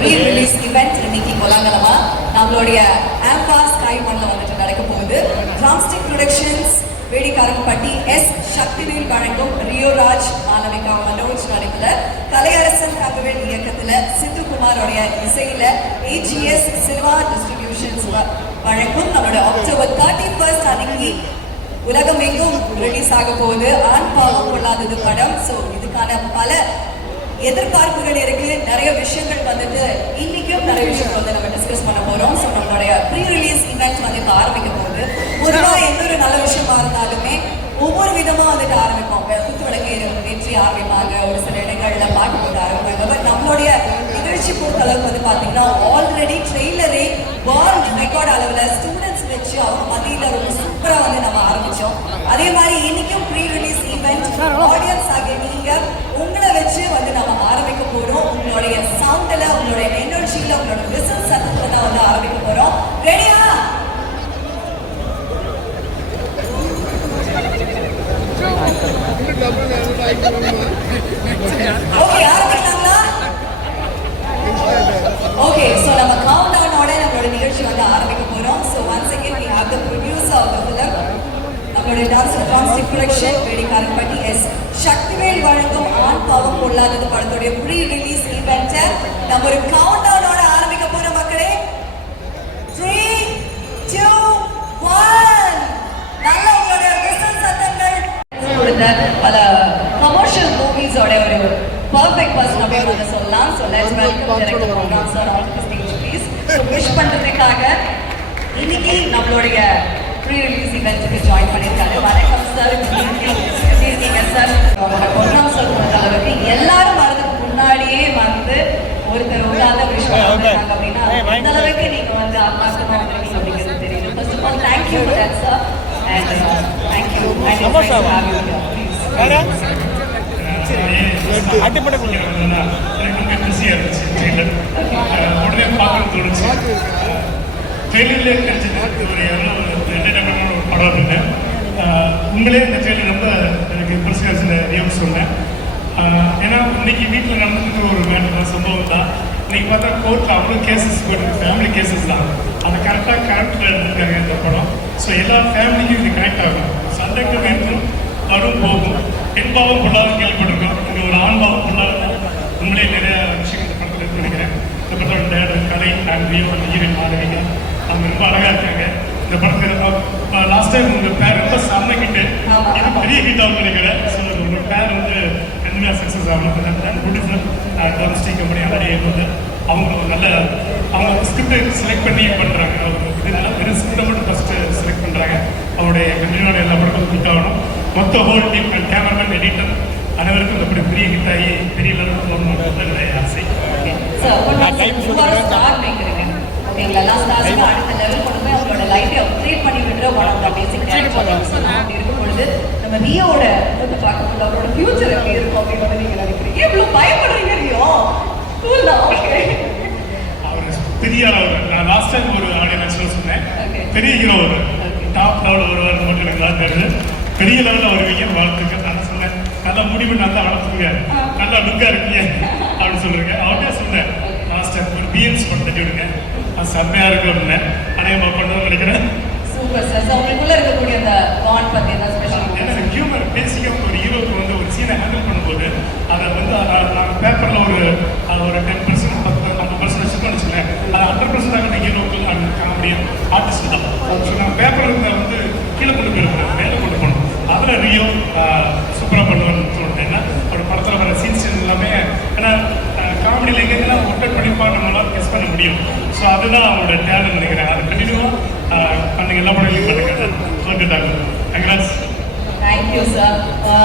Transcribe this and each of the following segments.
Release event இன்னைக்கு கொலாங்கலமா நம்மளுடைய ஆம்பா sky ஒன்ல வந்துட்டு நடக்க போகுது. டிராம்ஸ்டிக் ப்ரொடக்ஷன்ஸ் வேடிக்காரன்பட்டி எஸ் சக்திவேல் வழங்கும் ரியோராஜ் மாலவிகா மனோஜ் நடிப்புல கலையரசன் தகவல் இயக்கத்துல சித்துக்குமாரோடைய இசையில AGS சினிமா டிஸ்ட்ரிபியூஷன்ஸ் வழங்கும் நம்மளோட அக்டோபர் 31 அன்னைக்கு உலகம் எங்கும் ரிலீஸ் ஆக போகுது. ஆண் பாவம் கொள்ளாதது படம். ஸோ இதுக்கான பல எதிர்பார்ப்புகள் இருக்கு. நிறைய விஷயங்கள் வந்துட்டு இன்னைக்கும் நிறைய விஷயங்கள் வந்து நம்ம டிஸ்கஸ் பண்ண போறோம். ஸோ நம்மளுடைய ப்ரீ ரிலீஸ் இவெண்ட் வந்து இப்போ ஆரம்பிக்க போகுது. பொதுவாக எந்த ஒரு நல்ல விஷயமா இருந்தாலுமே ஒவ்வொரு விதமா வந்துட்டு ஆரம்பிப்போம். குத்து விளக்கு வெற்றி ஆரம்பிப்பாங்க, ஒரு சில இடங்கள்ல பாட்டு போட்டு ஆரம்பிப்பாங்க. பட் நம்மளுடைய நிகழ்ச்சி பொறுத்த அளவுக்கு வந்து பாத்தீங்கன்னா ஆல்ரெடி ட்ரெய்லரே வேர்ல்ட் ரெக்கார்ட் அளவுல ஸ்டூடெண்ட்ஸ் வச்சு அவங்க மத்தியில ரொம்ப சூப்பரா வந்து நம்ம ஆரம்பிச்சோம். அதே மாதிரி இன்னைக்கும் ப்ரீ ரிலீஸ் ஈவெண்ட் ஆடியன்ஸ் ஆகிய நீங்க உங்களை வச்சு வந்து நம்ம ஆரம்பிக்க போறோம். உங்களுடைய சவுண்ட்ல, உங்களுடைய எனர்ஜியில, உங்களோட விசில் சத்தத்துல தான் வந்து ஆரம்பிக்க போறோம். ரெடியா? ஓகே, ஆரம்பிக்கலாங்களா? ஓகே, சோ நம்ம கவுண்ட் டவுனோட நம்மளோட நிகழ்ச்சி வந்து ஆரம்பிக்க போறோம். So once again we have the producer of the film, நம்மளுடைய டிராம்ஸ்டிக் ப்ரொடக்ஷன் வேடிக்காரன்பட்டி எஸ் சக்திவேல் வழங்கும் ஆண் பாவம் கொள்ளாதது படத்துடைய ப்ரீ ரிலீஸ் ஈவென்ட் நம்ம ஒரு கவுண்ட் டவுனோட ஆரம்பிக்க போற மக்களே. 3, 2, 1. நல்ல உங்களோட விசில் சத்தங்கள் கொடுத்த பல கமர்ஷியல் மூவிஸோட ஒரு பர்ஃபெக்ட் பர்சன் அப்படின்னு சொல்லலாம். So let's welcome director program sir on the stage please. So விஷ் பண்றதுக்காக இன்னைக்கு நம்மளுடைய ப்ரீ ரிலீஸ் இவெண்ட்டுக்கு ஜாயின் பண்ணியிருக்காங்க. வணக்கம் சார், எப்படி இருக்கீங்க சார்? உங்களோட ப்ரோக்ராம் சொல்ற அளவுக்கு எல்லாரும் வரதுக்கு முன்னாடியே வந்து ஒருத்தர் உங்களால விஷ் பண்ணுறாங்க அப்படின்னா அந்த அளவுக்கு நீங்க வந்து ஆத்மார்த்தமா வந்துருக்கீங்க அப்படிங்கிறது தெரியுது. First of all thank you for that sir and thank you and உடனே பார்க்கணும் தோணுச்சு. ட்ரெயிலர்லேயே கிடைச்சது ஒரு என்டர்டைன்மெண்டான ஒரு படம் அப்படின்னு உங்களே இந்த ட்ரெயிலர் ரொம்ப எனக்கு இம்ப்ரெஸ் ரிவ்யூ சொன்னேன். ஏன்னா இன்னைக்கு வீட்டில் நடந்துட்டு ஒரு மேட்டர் சம்பவம் தான். இன்னைக்கு பார்த்தா கோர்ட்டில் அவ்வளோ கேசஸ் போட்டு ஃபேமிலி கேசஸ் தான். அதை கரெக்டாக எடுத்துருக்காங்க இந்த படம். ஸோ எல்லா ஃபேமிலிக்கும் இது கனெக்ட் ஆகும். சண்டைக்கு இருக்கும், வரும் போகும். பெண் பாவம் பொருளாதாரம் கேள்விப்பட்டிருக்கோம். இங்கே ஒரு ஆண் பாவம் பொருளாதாரம் உங்களே நிறைய விஷயங்கள் இந்த படத்தில் இருக்கு நினைக்கிறேன். இந்த படத்தோட director Kalai and Rio even Madhavika அவங்க ரொம்ப அழகாக இருக்காங்க. இந்த படத்துக்கு லாஸ்ட் டைம் உங்கள் பேர் ரொம்ப செம்மைக்கிட்டு இது பெரிய ஹிட் ஆகும் நினைக்கிறேன். ஸோ உங்கள் பேர் வந்து ரெண்டுமே சக்ஸஸ் ஆகணும். ப்ரொடியூசர் டொமஸ்டிக் கம்பெனி நிறைய வந்து அவங்க நல்ல அவங்க ஸ்கிரிப்டை செலக்ட் பண்ணி பண்ணுறாங்க. இது நல்லா பெரிய ஸ்கிரிப்டை மட்டும் ஃபஸ்ட்டு செலக்ட் பண்ணுறாங்க. அவருடைய கண்டினியூவான எல்லா படமும் ஹிட் ஆகணும். மொத்த whole team and cameraman editor அனைவருக்கும் இந்த பெரிய ஹிட் ஆகி பெரிய லெவலில் போகணும்னு என்னுடைய ஆசை. அடுத்த லெவல் கொண்டு போய் அவங்களோட லைஃபை அப்கிரேட் பண்ணி விடுற ஒன் ஆஃப் த பேசிக் இருக்கும் பொழுது நம்ம ரியோட பார்க்கும்போது அவரோட ஃபியூச்சர் எப்படி இருக்கும் அப்படின்னு நீங்க நினைக்கிறீங்க? இவ்வளோ பயப்படுறீங்க ரியோ? அவர் பெரிய அளவு. நான் லாஸ்ட் டைம் ஒரு ஆடியோ நேச்சுரல் சொன்னேன், பெரிய ஹீரோ ஒரு டாப் லெவலில் வருவார் மட்டும் எனக்கு நல்லா தெரியுது. பெரிய லெவலில் வருவீங்க, வாழ்த்துக்கள். நான் சொன்னேன் நல்லா முடிவு நல்லா வளர்த்துங்க, நல்லா லுக்காக இருக்கீங்க அப்படின்னு சொல்றீங்க. அவர்கிட்ட சொன்னேன் லாஸ்ட் டைம் ஒரு பிஎன்ஸ் பண்ணி தட்டி விடுங்க, அது செம்மையாக இருக்கு அப்படின்னு. அநேகமாக பண்ணணும்னு நினைக்கிறேன். Super sir. ஸோ உங்களுக்குள்ள இருக்கக்கூடிய அந்த பாண்ட் பற்றி என்ன ஸ்பெஷல்? ஏன்னா ஹியூமர் பேசிக்காக ஒரு ஹீரோக்கு வந்து ஒரு சீனை ஹேண்டில் பண்ணும்போது அதை வந்து நான் பேப்பரில் ஒரு 10% 50% வச்சுக்கோன்னு வச்சுக்கேன். அது 100% ஆக ஹீரோக்கு அந்த காமெடியன் ஆர்டிஸ்ட் தான். ஸோ நான் பேப்பரில் வந்து கீழே கொண்டு போயிருக்கேன், மேலே கொண்டு போகணும். அதில் ரியோ சூப்பராக பண்ணுவான்னு சொல்லிட்டேன். ஏன்னா ஒரு படத்தில் வர சீன்ஸ் எல்லாமே ஏன்னா காமெடியில் எங்கெங்கெல்லாம் ஒர்க் பண்ணிப்பா நம்மளால கெஸ் பண்ண முடியும். ஸோ அதுதான் அவங்களோட டேலண்ட் நினைக்கிறேன். அதை கண்டினியூவாக பண்ணுங்க, எல்லா படங்களையும் பண்ணுங்க. சொல்லிட்டாங்க. கங்க்ராட்ஸ். Thank you sir.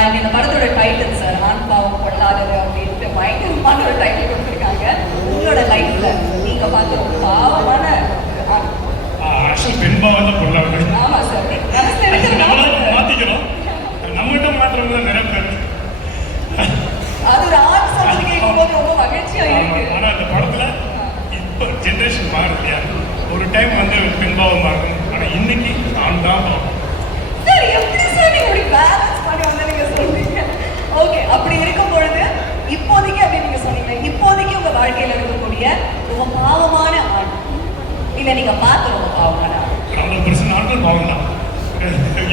அண்ட் இந்த படத்தோட டைட்டில் சார் ஆண் பாவம் கொள்ளாதது அப்படின்ட்டு பயங்கரமான ஒரு டைட்டில் கொடுத்துருக்காங்க. உங்களோட லைஃப்ல நீங்க பார்த்த ஒரு பாவமான பெண் பாவம் தான் பொருளாதார. ஆமா சார், மாத்திக்கிறோம். நம்மகிட்ட மாத்திரம் தான் நிறைய பேர். அது ஒரு ஆண் சொல்லி கேட்கும்போது ரொம்ப மகிழ்ச்சியா இருக்கு. ஆனா இந்த படத்துல இப்போ ஜென்ரேஷன் மாறுது. ஒரு டைம் வந்து பெண் பாவம் மாறும், ஆனா இன்னைக்கு ஆண் தான் பாவம். சார் எப்படி சார் நீங்க இப்படி பேலன்ஸ் பண்ணி வந்து நீங்க சொல்றீங்க? ஓகே, அப்படி இருக்கும் பொழுது இப்போதைக்கு அப்படி நீங்க சொன்னீங்க, இப்போதைக்கு உங்க வாழ்க்கையில இருக்கக்கூடிய ரொம்ப பாவமான ஆண், இல்ல நீங்க பார்த்து ரொம்ப பாவமான ஆண்? 50% ஆண்கள் பாவம் தான்.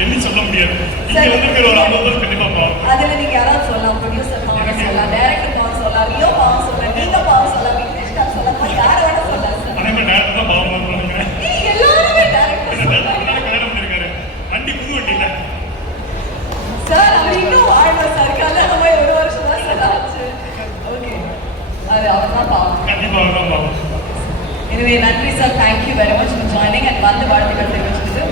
எண்ணி சொல்ல முடியாது. இங்க வந்திருக்கிற ஒரு 50 கண்டிப்பா பாவம். அதுல நீங்க யாராவது சொல்லலாம், ப்ரொடியூசர் பாவம் சொல்லலாம், டைரக்டர் பாவம் சொல்லலாம், லியோ பாவம் சொல்லலாம், நீங்க பாவம் சொல்லலாம், விக்னேஷ் தான் சொல்லலாம், யாரை வேணா சொல்லலாம் சார். அனைவரும் டேரக்டர் தான் பாவம் தான் நினைக்கிறேன். எல்லாருமே டைரக்டர் சொல்லலாம் கல்யாணம் பண்ணிருக்காரு. வண்டி புது வண்டி இல்ல சார். அவர் இன்னும் வாழ்வார் சார். கல்யாணம் போய் 1 வருஷம் தான் சார் ஆச்சு. ஓகே, அது அவர் தான் பாவம். கண்டிப்பா அவர் தான் பாவம். எனவே நன்றி sir, thank you very much for joining and வந்து வாழ்த்துக்கள் தெரிவிச்சதுக்கு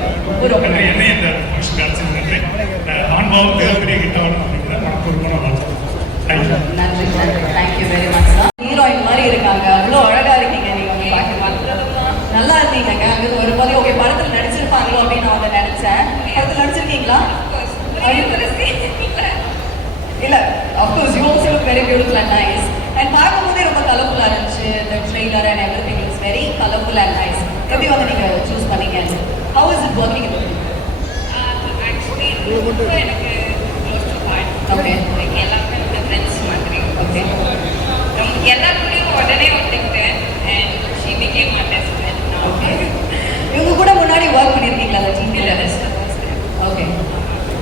ரொம்ப நன்றி. என்னை இந்த ஃபங்க்ஷன் அடிச்சது நன்றி. ஆன்பாவும் மிகப்பெரிய கிட்டவன் அப்படிங்கிற மனப்பூர்வமான வாழ்த்து. தேங்க்யூ. நன்றி நன்றி, thank you very much sir. Heroine மாதிரி இருக்காங்க, அவ்வளோ அழகா இருக்கீங்க நீங்க. உங்க பார்க்க நல்லா இருந்தீங்க. அங்கே வரும்போது ஓகே படத்தில் நடிச்சிருப்பாங்களோ அப்படின்னு அவங்க நினைச்சேன். படத்தில் நடிச்சிருக்கீங்களா? இல்ல, of course you also look very beautiful and nice. And பார்க்கும்போதே ரொம்ப கலர்ஃபுல்லா இருந்துச்சு. The trailer and everything is very colourful and nice. எப்படி வந்து நீங்க சூஸ் பண்ணீங்க? How is it working in actually எனக்கு க்ளோஸ் டு ஹார்ட். ஓகே எல்லாருமே என்னோட ஃப்ரெண்ட்ஸ் மாதிரி. ஓகே எல்லாருக்கூடயும் உடனே ஒத்துக்கிட்டேன் and she became my best friend. Okay. இவங்க கூட முன்னாடி ஒர்க் பண்ணியிருக்கீங்களா அந்த இல்ல டீம்ல? Best first. Okay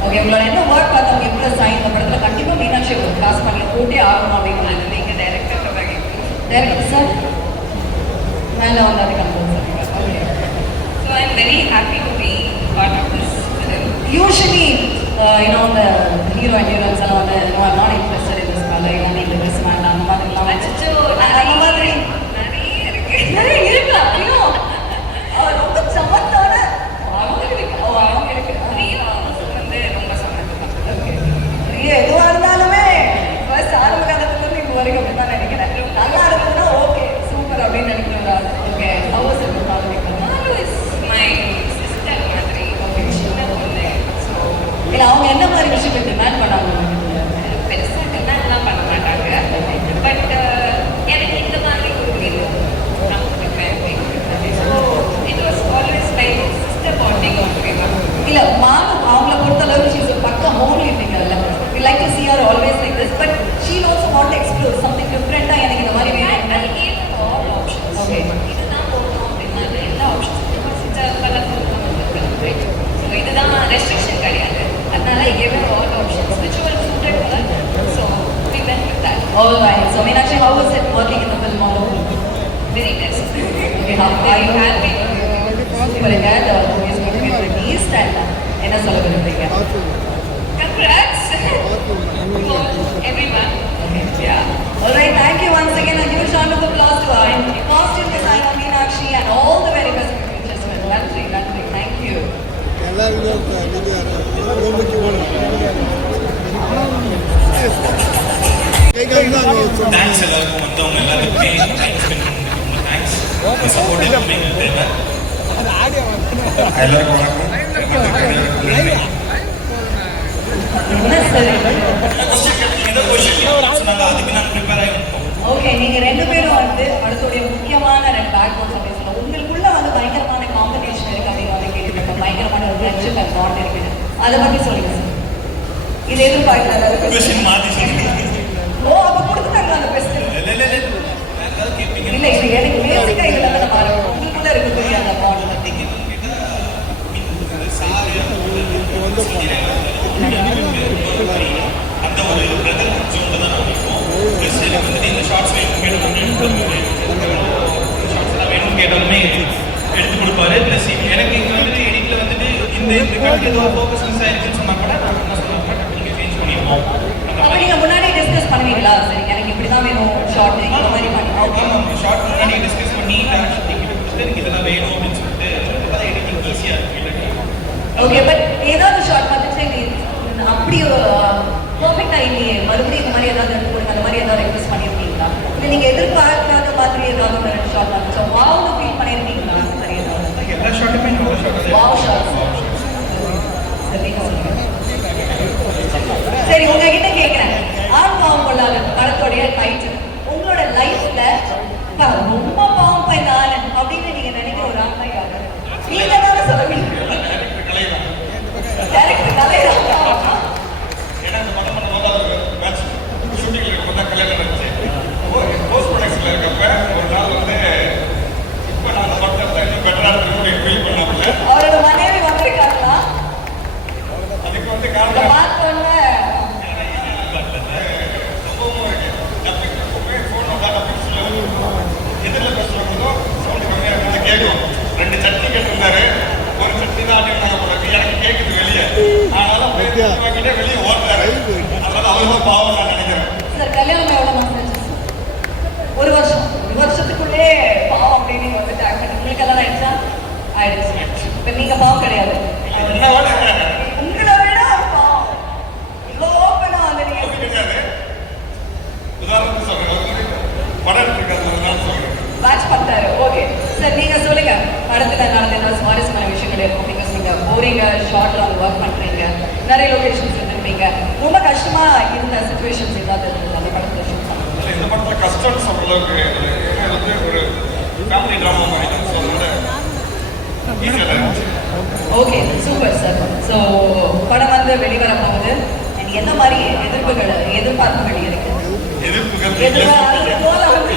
okay. உங்களோட என்ன ஒர்க் பார்த்தவங்க எப்படி சைன் இந்த படத்துல கண்டிப்பா மீனாட்சி கிராஸ் பண்ணி போட்டே ஆகணும் அப்படின்னு அது நீங்க டைரக்டர் வகை. டேரக்டர் சார் மேலே வந்து அது compel sir. Okay. So I am very happy to be part of this. Usually இந்த ஹீரோ அண்ட் ஹீரோயின்ஸ் எல்லாம் வந்து not interested in this colour, இல்லை நீங்கள் ட்ரெஸ் வேண்டாம் அந்த மாதிரிலாம் அச்சோ அந்த மாதிரி நிறைய இருக்கு. நிறைய இருக்கலாம். ஐயோ அவர் ரொம்ப சமத்தோட அவங்களுக்கு அவங்களுக்கு ரியோ வந்து ரொம்ப சம்மந்தம். ஓகே. எதுவாக இருந்தாலுமே ஃபர்ஸ்ட் ஆரம்ப காலத்துலேருந்து இப்போ வரைக்கும் அப்படி தான் நினைக்கிறேன். நல்லா இருக்குதுன்னா ஓகே சூப்பர் அப்படின்னு நினைக்கிற ஒரு ஆள். ஓகே ஹவுஸ் இருக்கு Maru is my sister மாதிரி. சின்ன பொண்ணு. ஸோ இல்லை அவங்க என்ன மாதிரி விஷயத்தை டிமாண்ட் பண்ணாங்க? பெருசாக கண்ணாடிலாம் பண்ண மாட்டாங்க. பட் எனக்கு இந்த மாதிரி ஒரு ஹீரோ நான் கொடுப்பேன். So it was always like sister bonding ஓகேவா. இல்ல மானு அவங்கள பொறுத்தளவு ஷீஸ் a பக்கா ஹோம்லி ஃபிகர். இல்ல we like to see her always like this, but she also want to explore something different. எனக்கு இந்த மாதிரி வேணும். I gave her all options. Okay. இதுதான் போடணும் அப்படின்னா எல்லா ஆப்ஷன்ஸ் சிஸ்டர் பல ரைட். ஸோ இதுதான் ரெஸ்ட்ரிக்ஷன் கிடையாது. அதனால I gave her all options which were suited to her. So we went with that. All right. So Meenakshi, how was it working in the film all over? Very nice. Okay, how are Very you? happy. சூப்பருங்க. The movie is going to get released and என்ன சொல்ல விரும்புறீங்க? Congrats for everyone. Yeah. All right. Thank you once again. A huge round of applause to our costume designer Meenakshi and all the very best for future as well. நன்றி நன்றி. Thank you. எல்லாருமே thanks எல்லாருக்கும் வந்தவங்க எல்லாருக்குமே time spend பண்ணி thanks support எப்பவுமே தேவை. எல்லாருக்கும் வணக்கம். என்ன சரி. சொன்னாங்க அதுக்கு நாங்கள் ப்ரிப்பேர் ஆகிருக்கோம். ஓகே, நீங்க ரெண்டு பேரும் வந்து அடுத்துடைய முக்கியமான ரெண்டு பேக் போர்ட்ஸ் அப்படின்னு சொல்லுவோம். உங்களுக்குள்ள வந்து பயங்கரமான காம்பினேஷன் இருக்கு அப்படின்னு வந்து கேட்டுருக்கோம். பயங்கரமான ஒரு ஃப்ரெண்ட்ஷிப் அண்ட் பாண்ட் இருக்குது. அதை பத்தி சொல்லுங்க சார். இது எதிர்பார்க்கல. கொஸ்டின் மாற்றி சொல்லுங்க. ஓ, அப்ப கொடுத்துட்டாங்க அந்த பெஸ்ட். இல்ல இது எனக்கு பேசிக்கா இதுல தான் மாறும். உங்களுக்குள்ள இருக்கு பெரிய அந்த பாண்ட். அந்த ஒரு பிரதர் ஜோன்ல தான் நான் இருக்கோம். ப்ளஸ் எனக்கு வந்துட்டு இந்த ஷார்ட்ஸ் ஷார்ட்ஸ் எல்லாம் வேணும்னு கேட்டாலுமே எடுத்து கொடுப்பாரு. ப்ளஸ் எனக்கு இங்கே வந்துட்டு எடிட்டில் வந்துட்டு இந்த கணக்கு ஏதோ ஃபோக்கஸ் மிஸ் ஆயிருக்குன்னு சொன்னா கூட நான் என்ன சொல்லுவேன், நீங்கள் சேஞ்ச் பண்ணிடுவோம். அப்ப நீங்க முன்னாடி டிஸ்கஸ் பண்ணுவீங்களா? சரி எனக்கு இப்படிதான் வேணும் ஷார்ட் இந்த மாதிரி பண்ணி. ஆமாம், ஷார்ட் முன்னாடி டிஸ்கஸ் பண்ணி டேரக்ஷன் டிக்கெட் கொடுத்துட்டு எனக்கு இதெல்லாம் வேணும் அப்படின்னு சொல்லிட்டு அப்போ எடிட்டிங் ஈஸியாக இருக்கு. ஓகே, பட் ஏதாவது ஷார்ட் பார்த்துட்டு நீ அப்படி பர்ஃபெக்டா இல்லையே, மறுபடியும் இந்த மாதிரி ஏதாவது எடுத்து கொடுங்க, அந்த மாதிரி ஏதாவது ரெக்வஸ்ட் பண்ணியிருக்கீங்களா? இல்லை நீங்க எதிர்பார்க்காத மாதிரி ஏதாவது ஒரு ரெண்டு ஷார்ட் பார்த்து வாவ்னு ஃபீல் பண்ணியிருக்கீங்களா? அந்த மாதிரி ஏதாவது எல்லா ஷார்ட்டுமே நல்ல ஷார்ட். Wow short. சரி, உங்ககிட்ட கேட்கிறேன். ஆண் பாவம் கொள்ளாத படத்தோடைய டைட்டில் உங்களோட லைஃப்ல கஷ்டமா இருந்த சுச்சுவேஷன்ஸ் ஏதாவது இருந்தது அந்த படத்துல ஷூட் பண்ணுறது? இந்த படத்துல கஷ்டம்னு சொல்ற அளவுக்கு ஏன்னா இது வந்து ஒரு ஃபேமிலி ட்ராமா மாதிரி தான். ஸோ அதனால ஈஸியாக தான் இருந்துச்சு. Okay, super sir. ஸோ படம் வந்து வெளிவர போகுது. And என்ன மாதிரி எதிர்பார்ப்புகள் இருக்கு? எதிர்ப்புகள் எதிர்பார்ப்புகள்